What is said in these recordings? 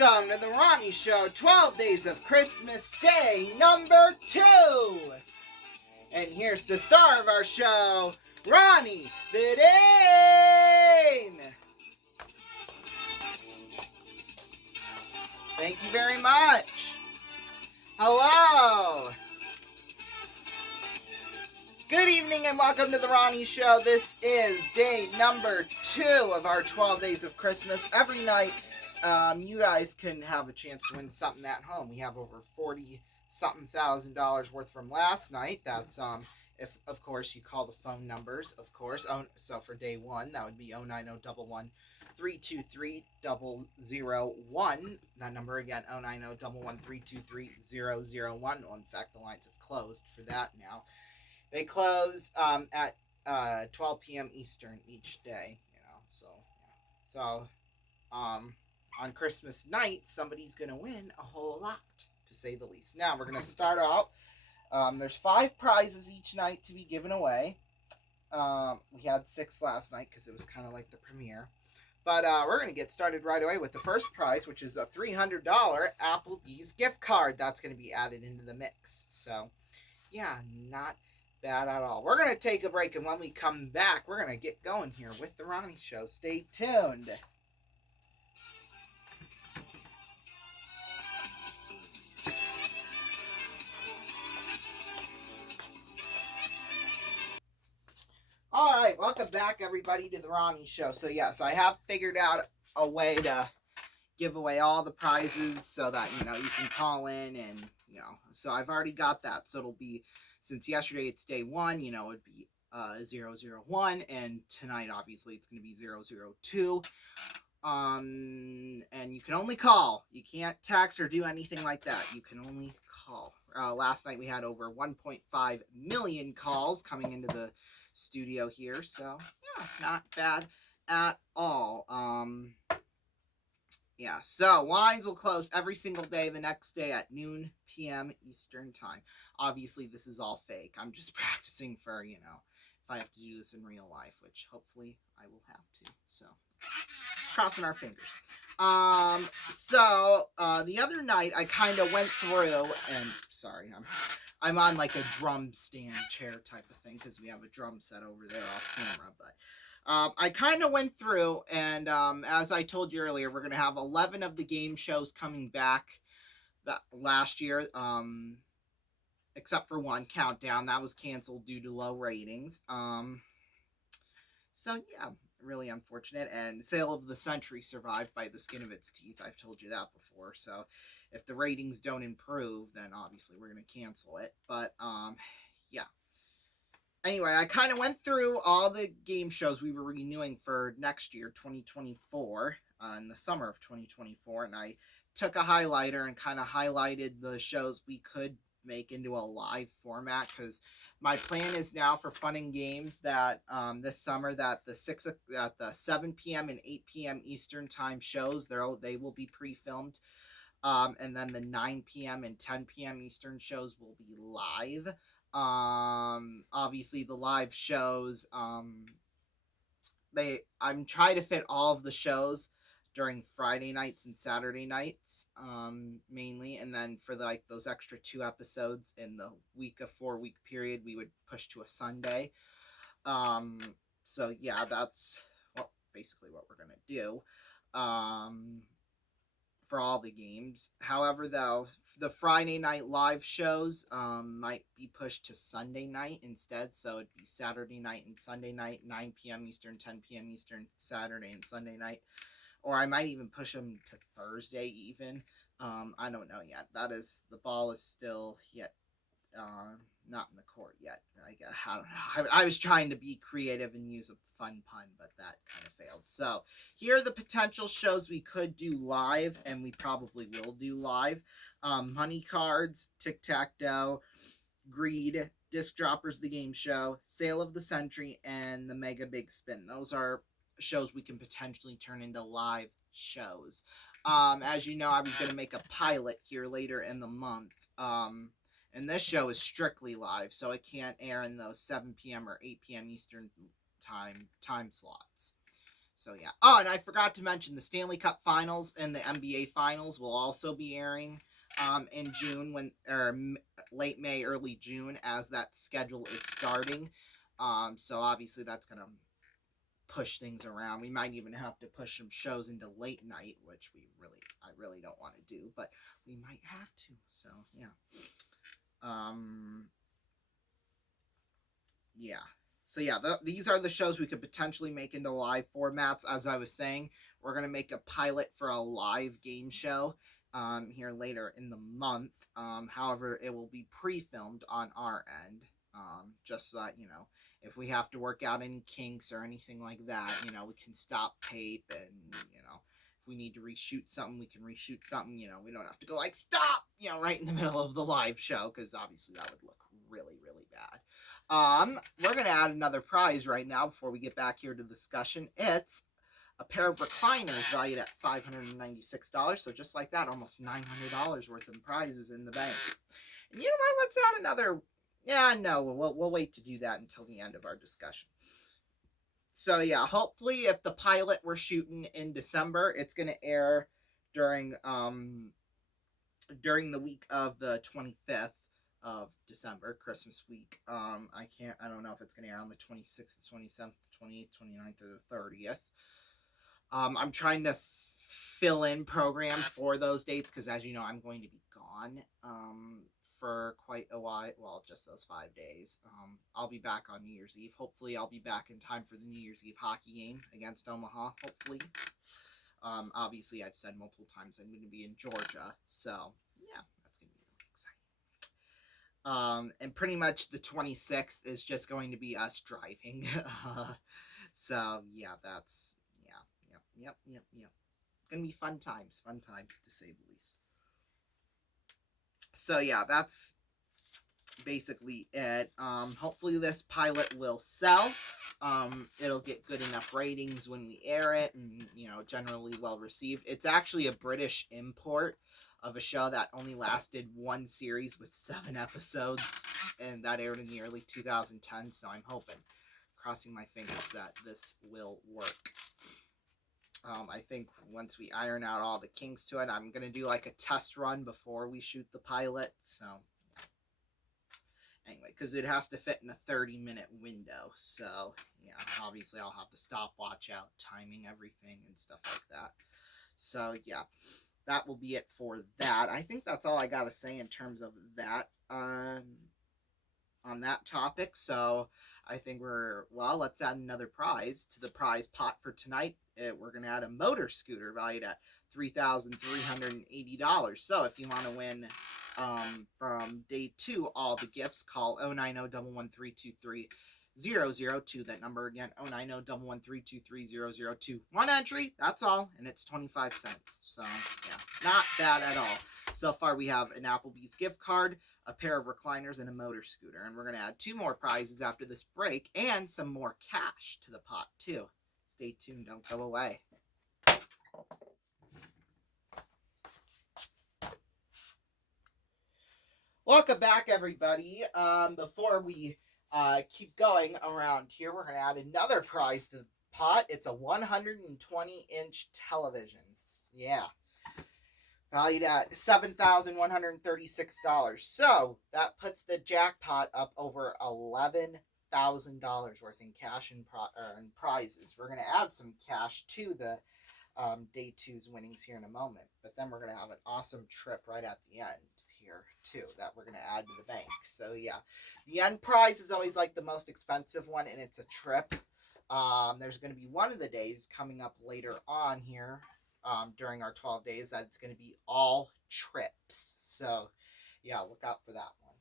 Welcome to the Ronnie Show, 12 Days of Christmas Day, number 2. And here's the star of our show, Ronnie Vidane. Thank you very much. Hello. Good evening and welcome to the Ronnie Show. This is day number 2 of our 12 Days of Christmas. Every night, you guys can have a chance to win something at home. We have over $40-something thousand worth from last night. That's if of course you call the phone numbers. Of course, so for day 1 that would be 09011-323-001. That number again, 09011-323-001. Well, in fact, the lines have closed for that now. They close at 12 p.m. Eastern each day. So on Christmas night, somebody's going to win a whole lot, to say the least. Now, we're going to start out. There's 5 prizes each night to be given away. We had 6 last night because it was kind of like the premiere. But we're going to get started right away with the first prize, which is a $300 Applebee's gift card. That's going to be added into the mix. So, yeah, not bad at all. We're going to take a break, and when we come back, we're going to get going here with the Ronnie Show. Stay tuned. All right, welcome back, everybody, to the Ronnie Show. So, yes, I have figured out a way to give away all the prizes so that, you can call in and, so I've already got that. So it'll be, since yesterday it's day 1, it'd be 001, and tonight, obviously, it's going to be 002. And you can only call. You can't text or do anything like that. You can only call. Last night we had over 1.5 million calls coming into the studio here, so yeah, not bad at all. So lines will close every single day the next day at noon p.m. Eastern time. Obviously this is all fake. I'm just practicing for, if I have to do this in real life, which hopefully I will have to. So crossing our fingers. The other night I kind of went through, and sorry, I'm on like a drum stand chair type of thing because we have a drum set over there off camera. But I kind of went through, and as I told you earlier, we're going to have 11 of the game shows coming back that last year, except for one, Countdown. That was canceled due to low ratings. So, yeah, really unfortunate. And Sale of the Century survived by the skin of its teeth. I've told you that before. So if the ratings don't improve, then obviously we're going to cancel it. But, yeah. Anyway, I kind of went through all the game shows we were renewing for next year, 2024, in the summer of 2024. And I took a highlighter and kind of highlighted the shows we could make into a live format, because my plan is now for Fun and Games that this summer that the 7 p.m. and 8 p.m. Eastern time shows, they will be pre-filmed, and then the 9 p.m. and 10 p.m. Eastern shows will be live. Obviously the live shows, I'm trying to fit all of the shows during Friday nights and Saturday nights, mainly, and then for those extra 2 episodes in the 4-week period, we would push to a Sunday. So yeah, that's basically what we're gonna do, for all the games. However, though, the Friday night live shows might be pushed to Sunday night instead, so it'd be Saturday night and Sunday night, 9 p.m. Eastern, 10 p.m. Eastern, Saturday and Sunday night. Or I might even push them to Thursday even. I don't know yet. The ball is still yet not in the court yet. I don't know. I was trying to be creative and use a fun pun, but that kind of failed. So here are the potential shows we could do live, and we probably will do live. Money Cards, Tic-Tac-Toe, Greed, Disc Droppers, the game show, Sale of the Century, and the Mega Big Spin. Those are shows we can potentially turn into live shows. As you know, I was going to make a pilot here later in the month. And this show is strictly live, so it can't air in those 7 p.m. or 8 p.m. Eastern time slots. So yeah. Oh, and I forgot to mention the Stanley Cup Finals and the NBA Finals will also be airing in June late May, early June as that schedule is starting. So obviously that's gonna push things around. We might even have to push some shows into late night, which I really don't want to do, but we might have to. So yeah. Yeah. So yeah, these are the shows we could potentially make into live formats. As I was saying, we're gonna make a pilot for a live game show here later in the month. However, it will be pre-filmed on our end, just so that if we have to work out any kinks or anything like that, we can stop tape, and if we need to reshoot something, we can reshoot something. We don't have to go like stop, right in the middle of the live show, because obviously that would look really, really bad. We're going to add another prize right now before we get back here to discussion. It's a pair of recliners valued at $596. So just like that, almost $900 worth of prizes in the bank. And you know what? Let's add another. Yeah, no, we'll wait to do that until the end of our discussion. So yeah, hopefully if the pilot we're shooting in December, it's going to air during the week of the 25th of December, Christmas week. I don't know if it's going to air on the 26th, the 27th, the 28th, 29th, or the 30th. I'm trying to fill in programs for those dates because, as you know, I'm going to be gone for quite a while. Well, just those 5 days. I'll be back on New Year's Eve. Hopefully, I'll be back in time for the New Year's Eve hockey game against Omaha, hopefully. Obviously, I've said multiple times I'm going to be in Georgia, so yeah, that's going to be really exciting. And pretty much the 26th is just going to be us driving. So yeah, yep. Gonna be fun times to say the least. So yeah, that's basically it. Hopefully this pilot will sell. It'll get good enough ratings when we air it, and generally well received. It's actually a British import of a show that only lasted one series with 7 episodes, and that aired in the early 2010s. So I'm hoping, crossing my fingers, that this will work. I think once we iron out all the kinks to it, I'm going to do like a test run before we shoot the pilot. So, yeah. Anyway, because it has to fit in a 30-minute window. So, yeah, obviously I'll have the stopwatch out, timing everything and stuff like that. So, yeah, that will be it for that. I think that's all I got to say in terms of that on that topic. So, I think let's add another prize to the prize pot for tonight. We're going to add a motor scooter valued at $3,380. So if you want to win from day 2 all the gifts, call 090-113-23-002. That number again, 090-113-23-002. One entry, that's all, and it's 25 cents. So yeah, not bad at all. So far we have an Applebee's gift card, a pair of recliners, and a motor scooter. And we're going to add 2 more prizes after this break and some more cash to the pot too. Stay tuned, don't go away. Welcome back, everybody. Before we keep going around here, we're going to add another prize to the pot. It's a 120-inch television. Yeah. Valued at $7,136. So that puts the jackpot up over $11,000 worth in cash and prizes. We're going to add some cash to the day 2's winnings here in a moment, but then we're going to have an awesome trip right at the end here too that we're going to add to the bank. So yeah, the end prize is always like the most expensive one, and it's a trip. There's going to be one of the days coming up later on here during our 12 days that's going to be all trips. So yeah, look out for that one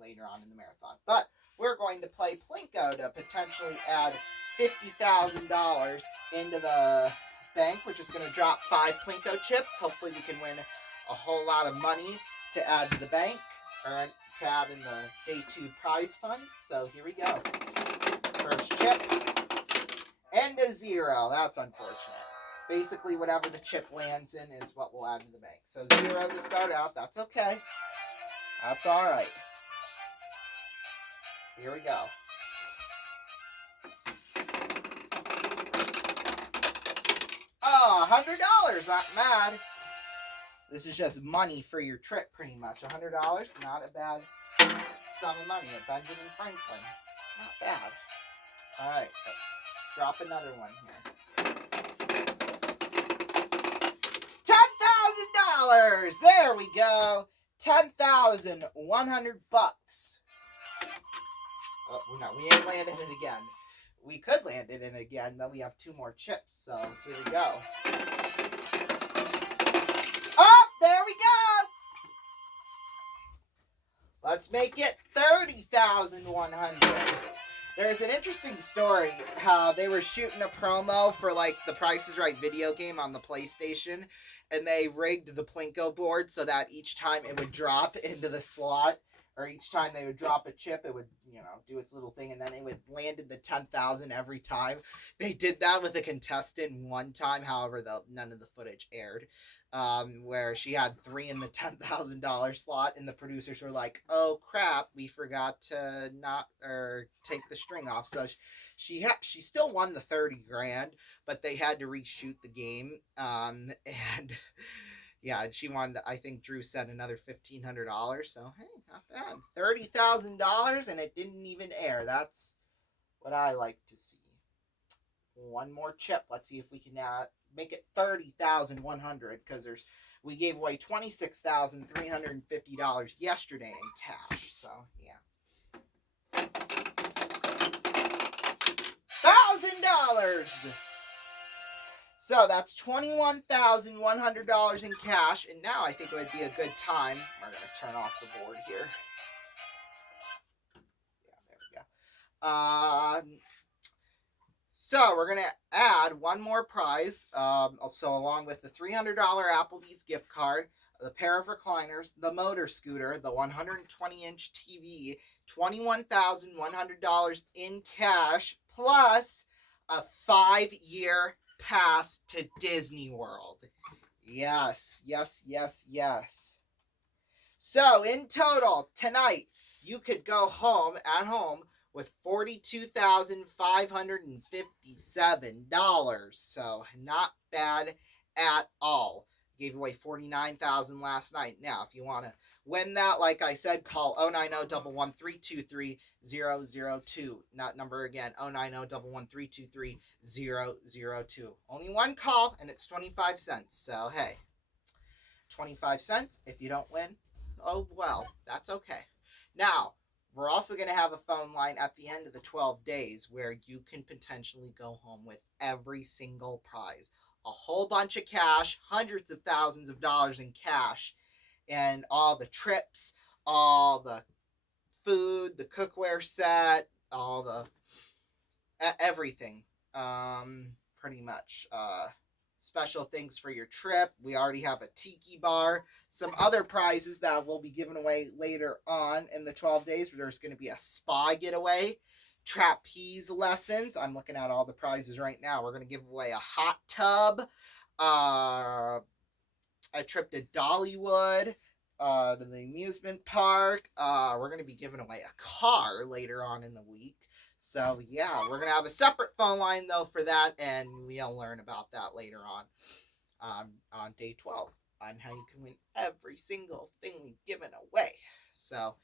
later on in the marathon. But we're going to play Plinko to potentially add $50,000 into the bank, which is going to drop 5 Plinko chips. Hopefully we can win a whole lot of money to add to the bank, or to add in the day 2 prize fund. So here we go. First chip, and a 0. That's unfortunate. Basically, whatever the chip lands in is what we'll add to the bank. So 0 to start out. That's okay. That's all right. Here we go. go. $100. Not mad. This is just money for your trip, pretty much. $100. Not a bad sum of money at Benjamin Franklin. Not bad. All right, let's drop another one here. $10,000. There we go. $10,100. Oh no, we ain't landed it again. We could land it in again, though we have 2 more chips. So here we go. Oh, there we go. Let's make it 30,100. There's an interesting story how they were shooting a promo for like the Price is Right video game on the PlayStation, and they rigged the Plinko board so that each time it would drop into the slot, or each time they would drop a chip, it would, do its little thing, and then it would land in the 10,000 every time. They did that with a contestant one time, however, none of the footage aired. Where she had 3 in the $10,000 slot, and the producers were like, "Oh crap, we forgot to take the string off." So she still won the 30 grand, but they had to reshoot the game. And yeah, she won. I think Drew said another $1,500. So hey, not bad. $30,000, and it didn't even air. That's what I like to see. One more chip. Let's see if we can make it 30,100, because we gave away $26,350 yesterday in cash. So yeah, $1,000. So that's $21,100 in cash, and now I think it would be a good time. We're gonna turn off the board here. Yeah, there we go. So we're going to add one more prize. So along with the $300 Applebee's gift card, the pair of recliners, the motor scooter, the 120-inch TV, $21,100 in cash, plus a 5-year pass to Disney World. Yes, yes, yes, yes. So in total, tonight, you could go home with $42,557. So not bad at all. Gave away $49,000 last night. Now, if you want to win that, like I said, call 090-113-23002. Not number again, 090-113-23002. Only one call, and it's 25 cents. So, hey, 25 cents. If you don't win, oh, well, that's okay. Now, we're also going to have a phone line at the end of the 12 days where you can potentially go home with every single prize. A whole bunch of cash, hundreds of thousands of dollars in cash, and all the trips, all the food, the cookware set, all the everything, pretty much. Special things for your trip. We already have a tiki bar. Some other prizes that will be given away later on in the 12 days. There's going to be a spa getaway, trapeze lessons. I'm looking at all the prizes right now. We're going to give away a hot tub, a trip to Dollywood, to the amusement park. We're going to be giving away a car later on in the week. So, yeah, we're going to have a separate phone line, though, for that, and we'll learn about that later on day 12, on how you can win every single thing we've given away. So,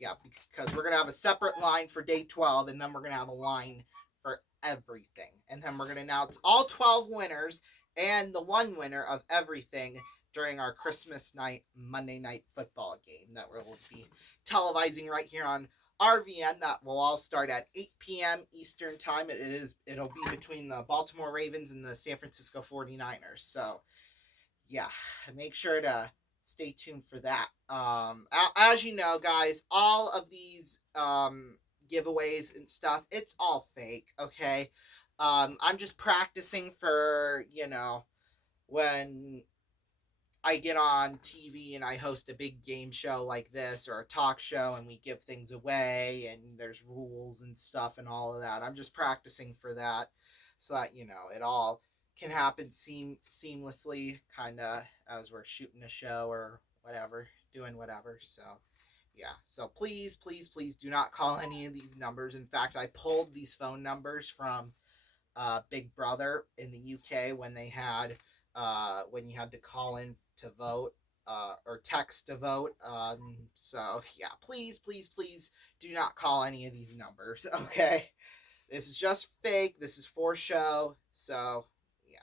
yeah, because we're going to have a separate line for day 12, and then we're going to have a line for everything. And then we're going to announce all 12 winners and the one winner of everything during our Christmas night, Monday night football game that we'll be televising right here on RVN. That will all start at 8 p.m. Eastern time. It'll be between the Baltimore Ravens and the San Francisco 49ers. So, yeah, make sure to stay tuned for that. As you know, guys, all of these giveaways and stuff, it's all fake, okay? I'm just practicing for, when I get on TV and I host a big game show like this or a talk show and we give things away and there's rules and stuff and all of that. I'm just practicing for that so that, it all can happen seamlessly, kind of as we're shooting a show or whatever, doing whatever. So, yeah. So please, please, please do not call any of these numbers. In fact, I pulled these phone numbers from Big Brother in the UK when they had when you had to call in to vote or text to vote. So yeah, please, please, please do not call any of these numbers. Okay, this is just fake. This is for show. So yeah.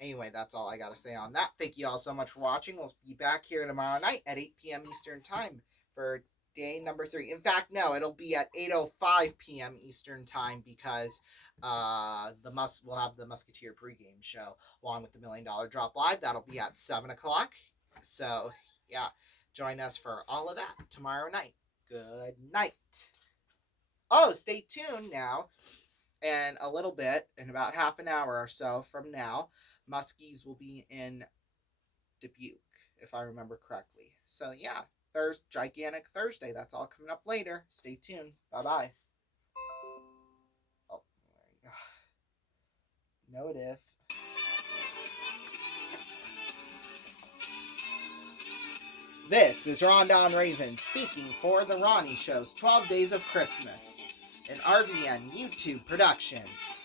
Anyway, that's all I got to say on that. Thank you all so much for watching. We'll be back here tomorrow night at 8 p.m. Eastern Time for day number 3. In fact, no, it'll be at 8:05 p.m. Eastern Time because we'll have the Musketeer pregame show along with the $1 Million Drop Live. That'll be at 7 o'clock. So, yeah, join us for all of that tomorrow night. Good night. Oh, stay tuned now. And a little bit, in about half an hour or so from now, Muskies will be in Dubuque, if I remember correctly. So yeah, gigantic Thursday. That's all coming up later. Stay tuned. Bye-bye. Oh, there you go. Note if. This is Rondon Raven speaking for the Ronnie Show's 12 Days of Christmas, an RVN YouTube Productions.